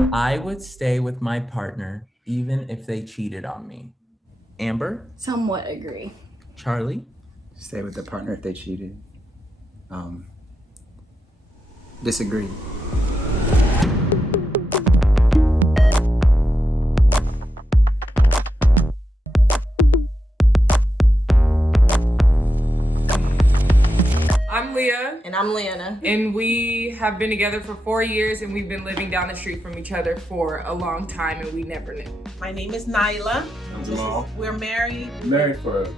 I would stay with my partner even if they cheated on me. Amber? Somewhat agree. Charlie? Stay with the partner if they cheated. Disagree. I'm Leah. And I'm Leanna. And we have been together for 4 years, and we've been living down the street from each other for a long time, and we never knew. My name is Nyla. I'm Jamal. We're married. Married for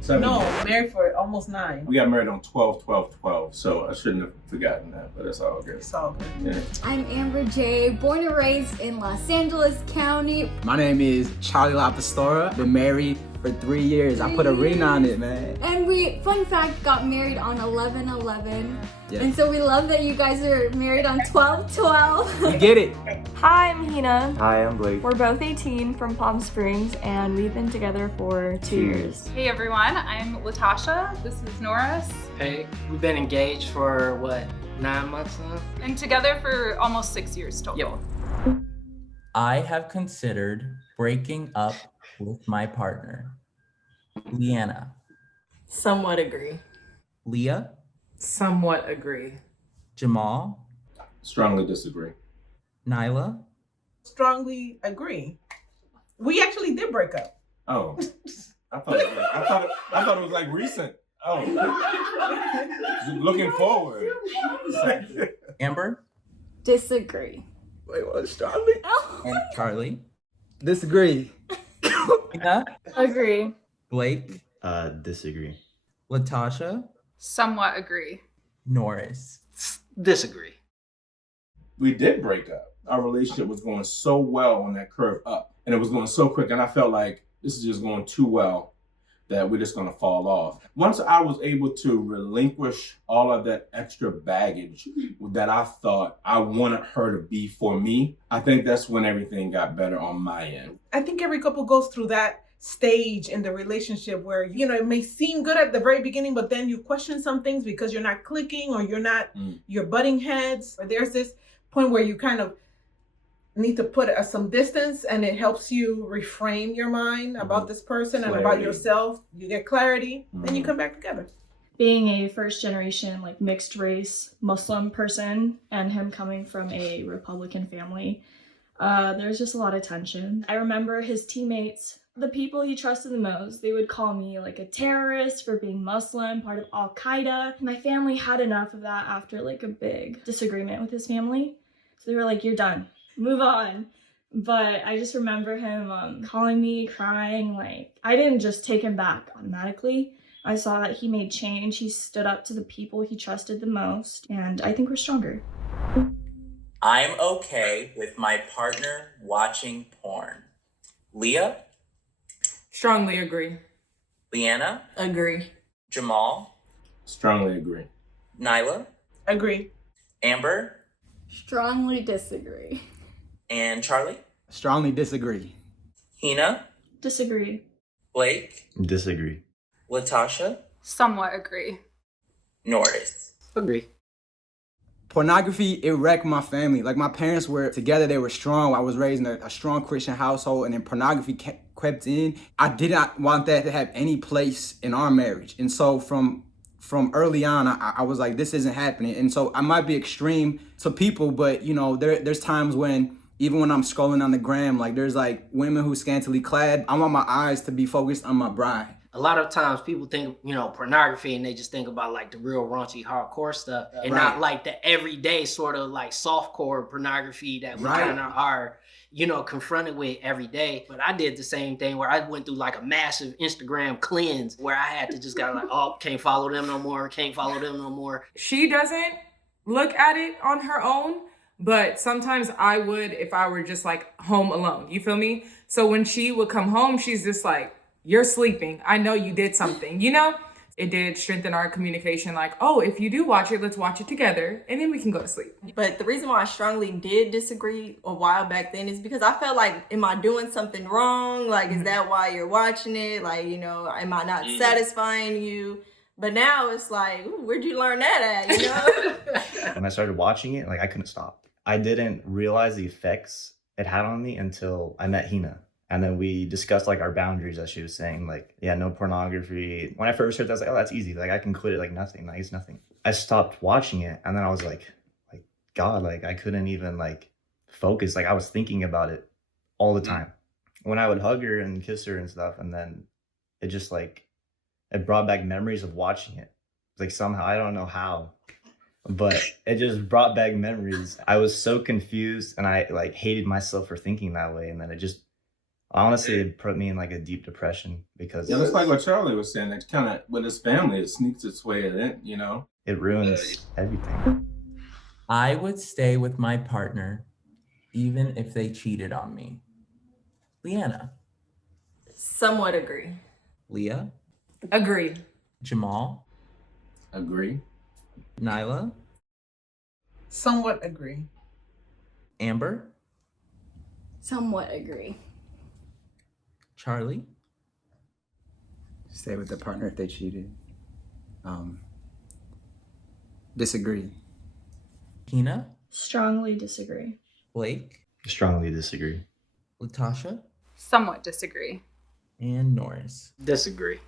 7 No, years. married for almost 9. We got married on 12/12/12, so I shouldn't have forgotten that, but it's all good. It's all good. Yeah. I'm Amber J, born and raised in Los Angeles County. My name is Charlie La Pastora. Been married for 3 years. I put a ring on it, man. And we, fun fact, got married on 11/11. Yeah. And so we love that you guys are married on 12/12. You get it. Hi, I'm Hina. Hi, I'm Blake. We're both 18 from Palm Springs, and we've been together for 2 years. Hey everyone, I'm Latasha. This is Norris. Hey, we've been engaged for 9 months now? And together for almost 6 years total. Yep. I have considered breaking up with my partner. Leanna? Somewhat agree. Leah? Somewhat agree. Jamal? Strongly disagree. Nyla? Strongly agree. We actually did break up. Oh, I thought it was like recent. Oh, looking forward. Amber? Disagree. Wait, what's Charlie? And Charlie? Disagree. Tina? Agree. Blake? Disagree. Latasha? Somewhat agree. Norris? Disagree. We did break up. Our relationship was going so well on that curve up, and it was going so quick, and I felt like this is just going too well that we're just going to fall off. Once I was able to relinquish all of that extra baggage that I thought I wanted her to be for me, I think that's when everything got better on my end. I think every couple goes through that stage in the relationship where, it may seem good at the very beginning, but then you question some things because you're not clicking or you're butting heads. Or there's this point where you kind of need to put some distance, and it helps you reframe your mind about this person and about yourself. You get clarity, and you come back together. Being a first generation, mixed race Muslim person, and him coming from a Republican family, there's just a lot of tension. I remember his teammates, the people he trusted the most, they would call me a terrorist for being Muslim, part of Al-Qaeda. My family had enough of that after a big disagreement with his family. So they were like, you're done, move on. But I just remember him calling me, crying. I didn't just take him back automatically. I saw that he made change. He stood up to the people he trusted the most, and I think we're stronger. I'm okay with my partner watching porn. Leah? Strongly agree. Leanna? Agree. Jamal? Strongly agree. Nyla? Agree. Amber? Strongly disagree. And Charlie? Strongly disagree. Hina? Disagree. Blake? Disagree. Latasha? Somewhat agree. Norris? Agree. Pornography, it wrecked my family. My parents were together, they were strong. I was raised in a strong Christian household, and then pornography crept in. I did not want that to have any place in our marriage. And so from early on, I was like, this isn't happening. And so I might be extreme to people, but there's times when, even when I'm scrolling on the gram, there's women who scantily clad. I want my eyes to be focused on my bride. A lot of times people think, pornography, and they just think about the real raunchy, hardcore stuff, and Right. not the everyday sort of softcore pornography that we Right. kind of are, confronted with every day. But I did the same thing where I went through a massive Instagram cleanse where I had to just oh, can't follow them no more, can't follow them no more. She doesn't look at it on her own, but sometimes I would if I were just home alone. You feel me? So when she would come home, she's just you're sleeping. I know you did something, It did strengthen our communication. If you do watch it, let's watch it together, and then we can go to sleep. But the reason why I strongly did disagree a while back then is because I felt am I doing something wrong? Is that why you're watching it? Am I not satisfying you? But now it's ooh, where'd you learn that at, When I started watching it, I couldn't stop. I didn't realize the effects it had on me until I met Hina. And then we discussed like our boundaries, as she was saying, like, yeah, no pornography. When I first heard that, I was like, oh, that's easy. Like I can quit it like nothing. Like it's nothing. I stopped watching it, and then I was like God, like I couldn't even like focus. Like I was thinking about it all the time. When I would hug her and kiss her and stuff, and then it just like it brought back memories of watching it. Like somehow, I don't know how, but it just brought back memories. I was so confused, and I like hated myself for thinking that way. And then it just honestly it put me in like a deep depression because Yeah, it's like what Charlie was saying. It's kind of with his family, it sneaks its way in, you know. it ruins everything. I would stay with my partner even if they cheated on me. Leanna. Somewhat agree. Leah. Agree. Jamal. Agree. Nyla. Somewhat agree. Amber. Somewhat agree. Charlie. Stay with the partner if they cheated. Disagree. Hina. Strongly disagree. Blake. Strongly disagree. Latasha. Somewhat disagree. And Norris. Disagree.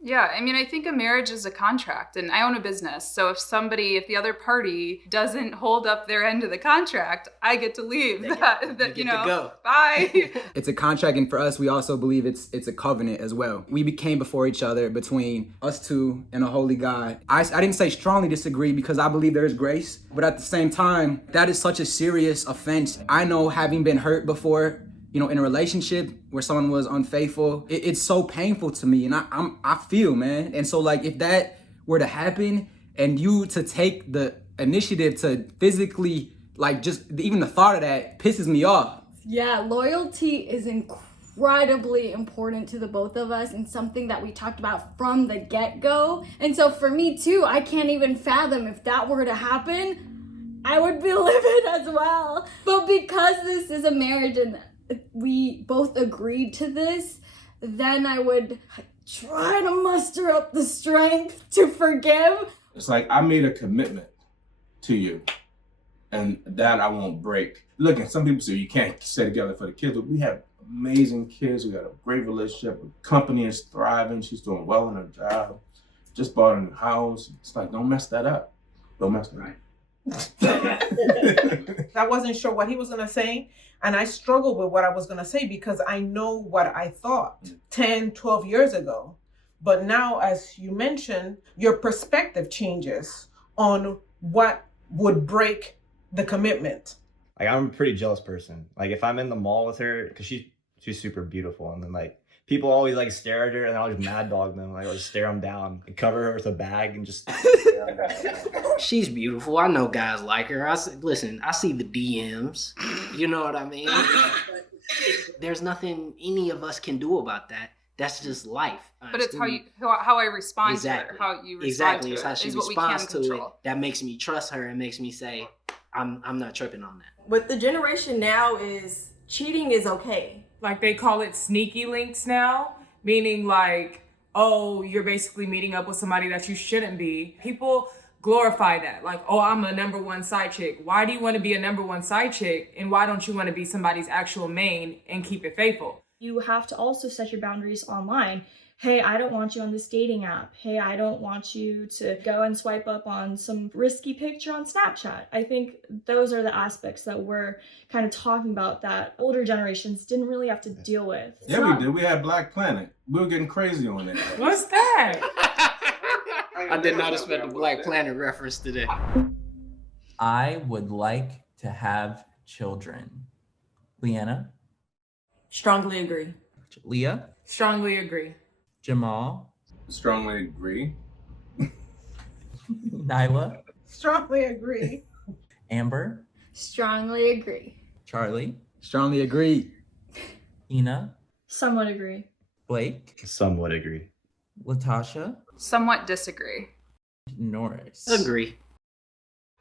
Yeah, I mean, I think a marriage is a contract, and I own a business. So if the other party doesn't hold up their end of the contract, I get to leave. You get to go. Bye. It's a contract, and for us, we also believe it's a covenant as well. We became before each other between us two and a holy God. I didn't say strongly disagree because I believe there is grace, but at the same time, that is such a serious offense. I know, having been hurt before, you know, in a relationship where someone was unfaithful, it's so painful to me, and I feel, man. And so like if that were to happen and you to take the initiative to physically, like, just even the thought of that pisses me off. Yeah, loyalty is incredibly important to the both of us and something that we talked about from the get-go. And so for me too, I can't even fathom if that were to happen, I would be livid as well. But because this is a marriage and we both agreed to this, then I would try to muster up the strength to forgive. It's like I made a commitment to you, and that I won't break. Look, and some people say you can't stay together for the kids, but we have amazing kids. We got a great relationship. The company is thriving. She's doing well in her job. Just bought a new house. It's like, don't mess that up. Don't mess that up. I wasn't sure what he was going to say, and I struggled with what I was going to say because I know what I thought 10, 12 years ago. But now, as you mentioned, your perspective changes on what would break the commitment. Like I'm a pretty jealous person. Like if I'm in the mall with her, because she's super beautiful, and then like people always like stare at her, and I'll just mad dog them. Like I'll just stare them down, and cover her with a bag, and just. She's beautiful. I know guys like her. I see the DMs. You know what I mean? There's nothing any of us can do about that. That's just life. But it's how I respond Exactly. to her, how you respond Exactly. to It's it how she is what we responds can to control. it that makes me trust her and makes me say, I'm not tripping on that. But the generation now is cheating is okay. Like they call it sneaky links now, meaning like, oh, you're basically meeting up with somebody that you shouldn't be. People glorify that. Like, oh, I'm a number one side chick. Why do you want to be a number one side chick? And why don't you want to be somebody's actual main and keep it faithful? You have to also set your boundaries online. Hey, I don't want you on this dating app. Hey, I don't want you to go and swipe up on some risky picture on Snapchat. I think those are the aspects that we're kind of talking about that older generations didn't really have to deal with. Yeah, we did. We had Black Planet. We were getting crazy on that. What's that? I did not expect a Black Planet reference today. I would like to have children. Leanna. Strongly agree. Leah. Strongly agree. Jamal. Strongly agree. Nyla. Strongly agree. Amber. Strongly agree. Charlie. Strongly agree. Hina. Somewhat agree. Blake. Somewhat agree. Latasha. Somewhat disagree. Norris. Agree.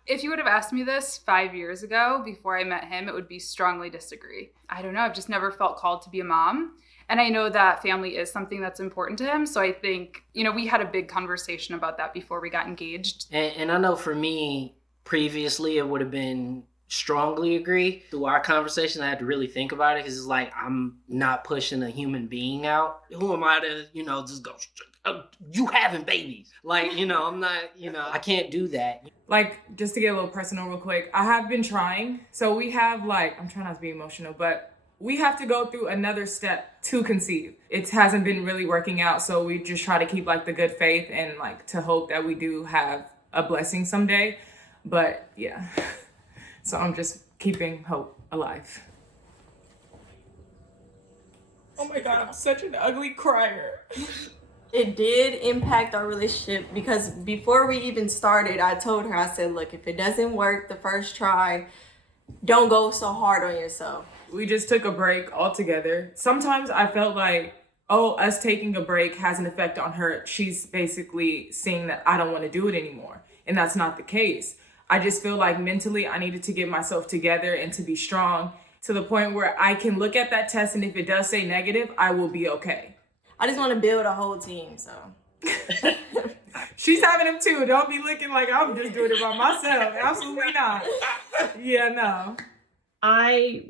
If you would have asked me this 5 years ago before I met him, it would be strongly disagree. I don't know. I've just never felt called to be a mom. And I know that family is something that's important to him. So I think, we had a big conversation about that before we got engaged. And I know for me, previously, it would have been strongly agree. Through our conversation, I had to really think about it because it's like I'm not pushing a human being out. Who am I to, just go, you having babies? Like, I'm not, I can't do that. Like, just to get a little personal real quick, I have been trying. So we have I'm trying not to be emotional, but we have to go through another step to conceive. It hasn't been really working out. So we just try to keep the good faith and to hope that we do have a blessing someday. But yeah, so I'm just keeping hope alive. Oh my God, I'm such an ugly crier. It did impact our relationship because before we even started, I told her, I said, look, if it doesn't work the first try, don't go so hard on yourself. We just took a break altogether. Sometimes I felt like, us taking a break has an effect on her. She's basically seeing that I don't want to do it anymore. And that's not the case. I just feel like mentally I needed to get myself together and to be strong to the point where I can look at that test, and if it does say negative, I will be okay. I just want to build a whole team, so. She's having them too. Don't be looking like I'm just doing it by myself. Absolutely not. Yeah, no. I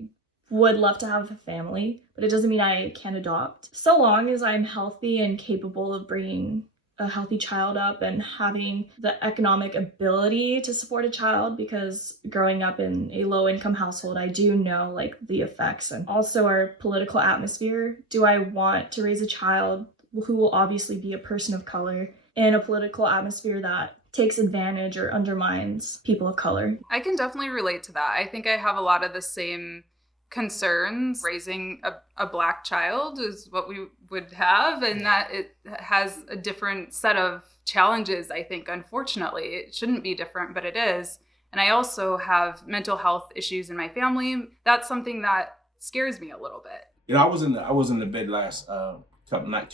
would love to have a family, but it doesn't mean I can't adopt. So long as I'm healthy and capable of bringing a healthy child up and having the economic ability to support a child, because growing up in a low income household, I do know the effects and also our political atmosphere. Do I want to raise a child who will obviously be a person of color in a political atmosphere that takes advantage or undermines people of color? I can definitely relate to that. I think I have a lot of the same concerns. Raising a Black child is what we would have, and that it has a different set of challenges. I think, unfortunately, it shouldn't be different, but it is. And I also have mental health issues in my family. That's something that scares me a little bit. I was in the bed last 2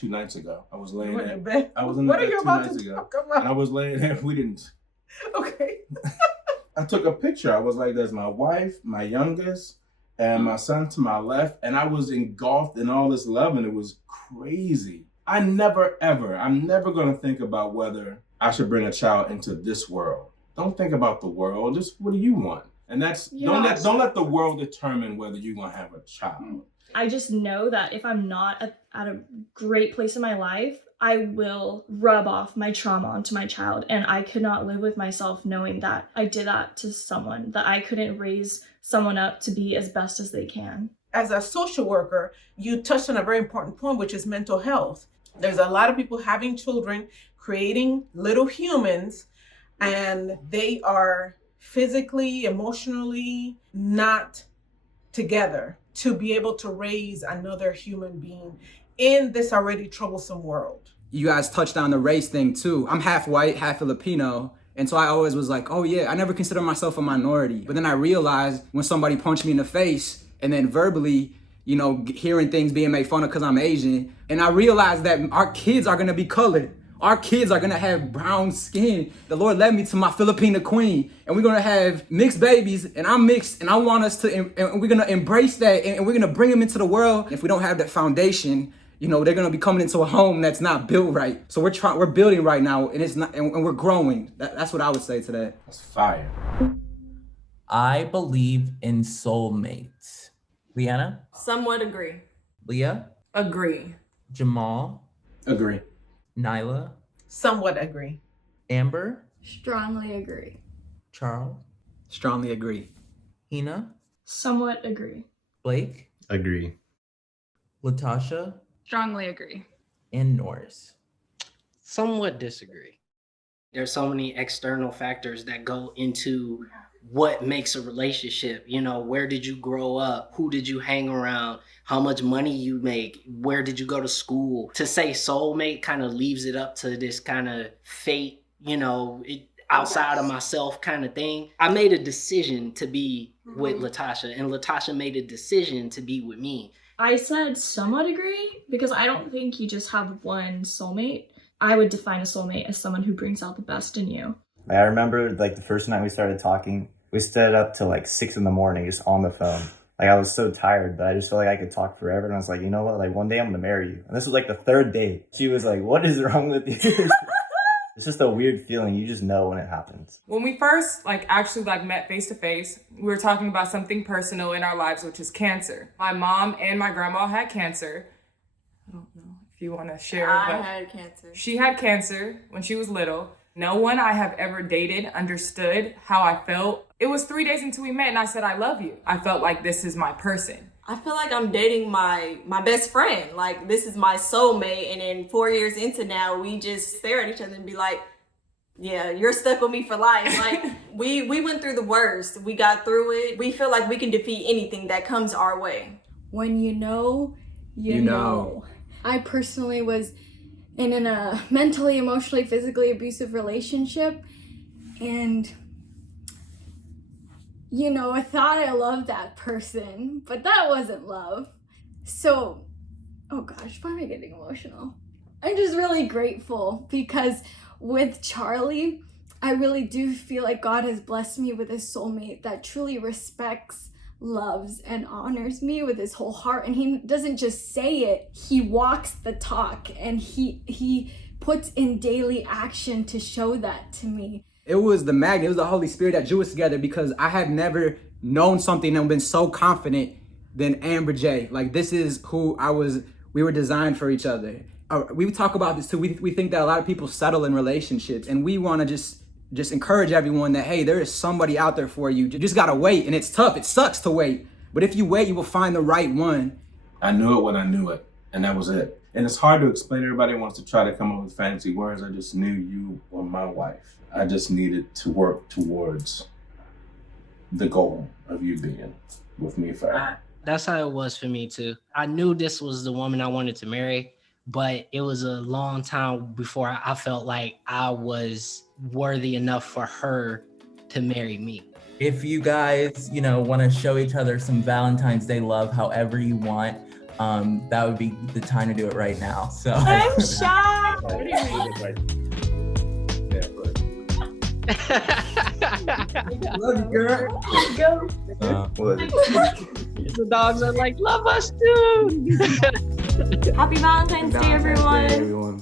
nights ago. I was laying there. Bed? I was in the What bed are you 2 about nights to ago, talk about? and I was laying there. We didn't. Okay. I took a picture. I was like, "There's my wife, my youngest, and my son to my left," and I was engulfed in all this love, and it was crazy. I'm never gonna think about whether I should bring a child into this world. Don't think about the world. Just what do you want? And don't let the world determine whether you're gonna have a child. I just know that if I'm not at a great place in my life, I will rub off my trauma onto my child. And I could not live with myself knowing that I did that to someone, that I couldn't raise someone up to be as best as they can. As a social worker, you touched on a very important point, which is mental health. There's a lot of people having children, creating little humans, and they are physically, emotionally not together to be able to raise another human being in this already troublesome world. You guys touched on the race thing too. I'm half white, half Filipino. And so I always was like, oh yeah, I never considered myself a minority. But then I realized when somebody punched me in the face and then verbally, hearing things being made fun of because I'm Asian. And I realized that our kids are gonna be colored. Our kids are gonna have brown skin. The Lord led me to my Filipina queen, and we're gonna have mixed babies, and I'm mixed, and I want us to, and we're gonna embrace that, and we're gonna bring them into the world. If we don't have that foundation, they're gonna be coming into a home that's not built right. So we're building right now, and it's not, and we're growing. That's what I would say to that. That's fire. I believe in soulmates. Leanna? Somewhat agree. Leah? Agree. Jamal? Agree. Nyla? Somewhat agree. Amber? Strongly agree. Charles? Strongly agree. Hina? Somewhat agree. Blake? Agree. Latasha? Strongly agree. And Norris? Somewhat disagree. There's so many external factors that go into what makes a relationship. Where did you grow up? Who did you hang around? How much money you make? Where did you go to school? To say soulmate kind of leaves it up to this kind of fate, outside of myself kind of thing. I made a decision to be with Latasha, and Latasha made a decision to be with me. I said somewhat agree because I don't think you just have one soulmate. I would define a soulmate as someone who brings out the best in you. I remember the first night we started talking, we stayed up till 6 a.m. just on the phone. I was so tired, but I just felt like I could talk forever. And I was like, you know what? One day I'm going to marry you. And this was the third day. She was like, what is wrong with you? It's just a weird feeling. You just know when it happens. When we first actually met face to face, we were talking about something personal in our lives, which is cancer. My mom and my grandma had cancer. I don't know if you want to share. I had cancer. She had cancer when she was little. No one I have ever dated understood how I felt. It was 3 days until we met and I said, I love you. I felt like this is my person. I feel like I'm dating my best friend. Like, this is my soulmate. And then 4 years into now, we just stare at each other and be like, yeah, you're stuck with me for life. Like, we went through the worst. We got through it. We feel like we can defeat anything that comes our way. When you know, you know. I personally was in a mentally, emotionally, physically abusive relationship. And I thought I loved that person, but that wasn't love. So, oh gosh, why am I getting emotional? I'm just really grateful because with Charlie, I really do feel like God has blessed me with a soulmate that truly respects, loves, and honors me with his whole heart. And he doesn't just say it, he walks the talk, and he puts in daily action to show that to me. It was the magnet, it was the Holy Spirit that drew us together, because I have never known something and been so confident than Amber J. Like, this is who we were designed for each other. We talk about this too. We think that a lot of people settle in relationships, and we want to just encourage everyone that, hey, there is somebody out there for you. You just gotta wait, and it's tough. It sucks to wait. But if you wait, you will find the right one. I knew it when I knew it, and that was it. And it's hard to explain. Everybody wants to try to come up with fancy words. I just knew you were my wife. I just needed to work towards the goal of you being with me forever. That's how it was for me too. I knew this was the woman I wanted to marry, but it was a long time before I felt like I was worthy enough for her to marry me. If you guys, want to show each other some Valentine's Day love however you want, that would be the time to do it right now. So I'm shy. Love you, girl. Go. The dogs are like, love us too. Happy Valentine's Day, everyone. Everyone.